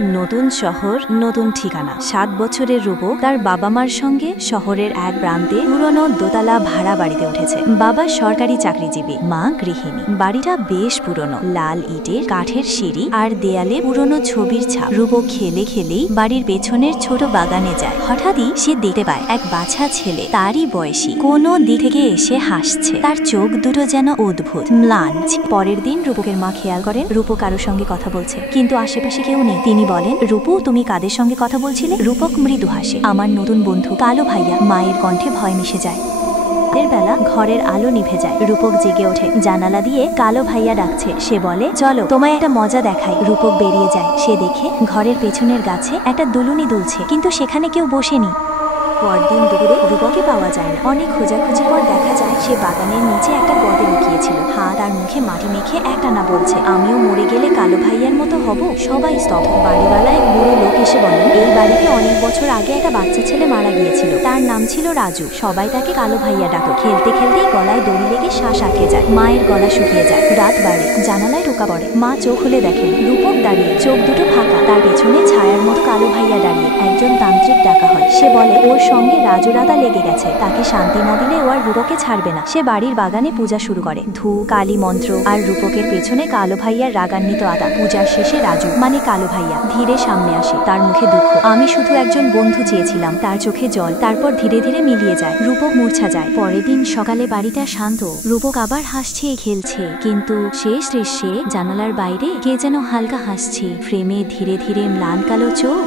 নতুন শহর, নতুন ঠিকানা। 7 বছরের রূপক তার বাবা মার সঙ্গে শহরের এক প্রান্তে পুরনো দোতলা ভাড়া বাড়িতে উঠেছে। বাবা সরকারি চাকরিজীবী, মা গৃহিণী। বাড়িটা বেশ পুরনো, লাল ইটের, কাঠের সিঁড়ি আর দেয়ালে পুরনো ছবির ছাপ। রূপক খেলে খেলেই বাড়ির পেছনের ছোট বাগানে যায়। হঠাৎই সে দেখতে পায় এক বাছা ছেলে, তারই বয়সী, কোনো দিক থেকে এসে হাসছে। তার চোখ দুটো যেন অদ্ভুত, ম্লান। পরের দিন রূপকের মা খেয়াল করেন রূপক কারোর সঙ্গে কথা বলছে, কিন্তু আশেপাশে কেউ নেই। তিনি বলেন, রূপু, তুমি কাদের সঙ্গে কথা বলছিলে? রূপক মৃদু হাসে, আমার নতুন বন্ধু কালো ভাইয়া। মায়ের কণ্ঠে ভয় মিশে যায়। রাতের বেলা ঘরের আলো নিভে যায়। রূপক জেগে ওঠে, জানালা দিয়ে কালো ভাইয়া ডাকছে। সে বলে, চলো তোমায় একটা মজা দেখাই। রূপক বেরিয়ে যায়। সে দেখে ঘরের পেছনের গাছে একটা দুলুনি দুলছে, কিন্তু সেখানে কেউ বসেনি। পরদিন দুপুরে রূপককে পাওয়া যায় না। অনেক খোঁজাখুঁজি পর দেখা যায় সে বাগানের নিচে একটা গর্তে লুকিয়েছিল। হাত আর মুখে মাটি মেখে একটানা বলছে, আমিও মরে গেলে কালো ভাইয়ার মতো হব। সবাই স্তব্ধ। বাড়িওয়ালা এক বুড়ো লোক এসে বলেন, এই বাড়িতে অনেক বছর আগে একটা বাচ্চা ছেলে মারা গিয়েছিল। তার নাম ছিল রাজু। সবাই তাকে কালো ভাইয়া ডাকত। খেলতে খেলতেই গলায় দড়ি লেগে শ্বাস আটকে যায়। মায়ের গলা শুকিয়ে যায়। রাত বাড়ে, জানালায় টোকা পড়ে। মা চোখ খুলে দেখেন রূপক দাঁড়িয়ে, চোখ দুটো ফাঁকা। তার পেছনে ছায়ার মতো কালো ভাইয়া দাঁড়িয়ে। একজন তান্ত্রিক ডাকা হয়। সে বলে, ওর সঙ্গে রাজু রাতা লেগে গেছে। তাকে শান্তি না দিলে ও আর রূপককে ছাড়বে না। সে বাড়ির বাগানে পূজা শুরু করে, ধূপ, কালী মন্ত্র আর রূপকের পেছনে কালো ভাইয়ার রাগান্বিত আদা। পূজার শেষে রাজু মানে কালো ভাইয়া ধীরে সামনে আসে। তার মুখে দুঃখ। আমি শুধু একজন বন্ধু চেয়েছিলাম। তার চোখে জল। তারপর ধীরে ধীরে মিলিয়ে যায়। রূপক মূর্ছা যায়। পরের দিন সকালে বাড়িটা শান্ত। রূপক আবার হাসছে, খেলছে, কিন্তু শেষ দৃশ্যে জানালার বাইরে কে যেন হালকা হাসছে। ফ্রেমে ধীরে ধীরে ম্লান কালো চোখ।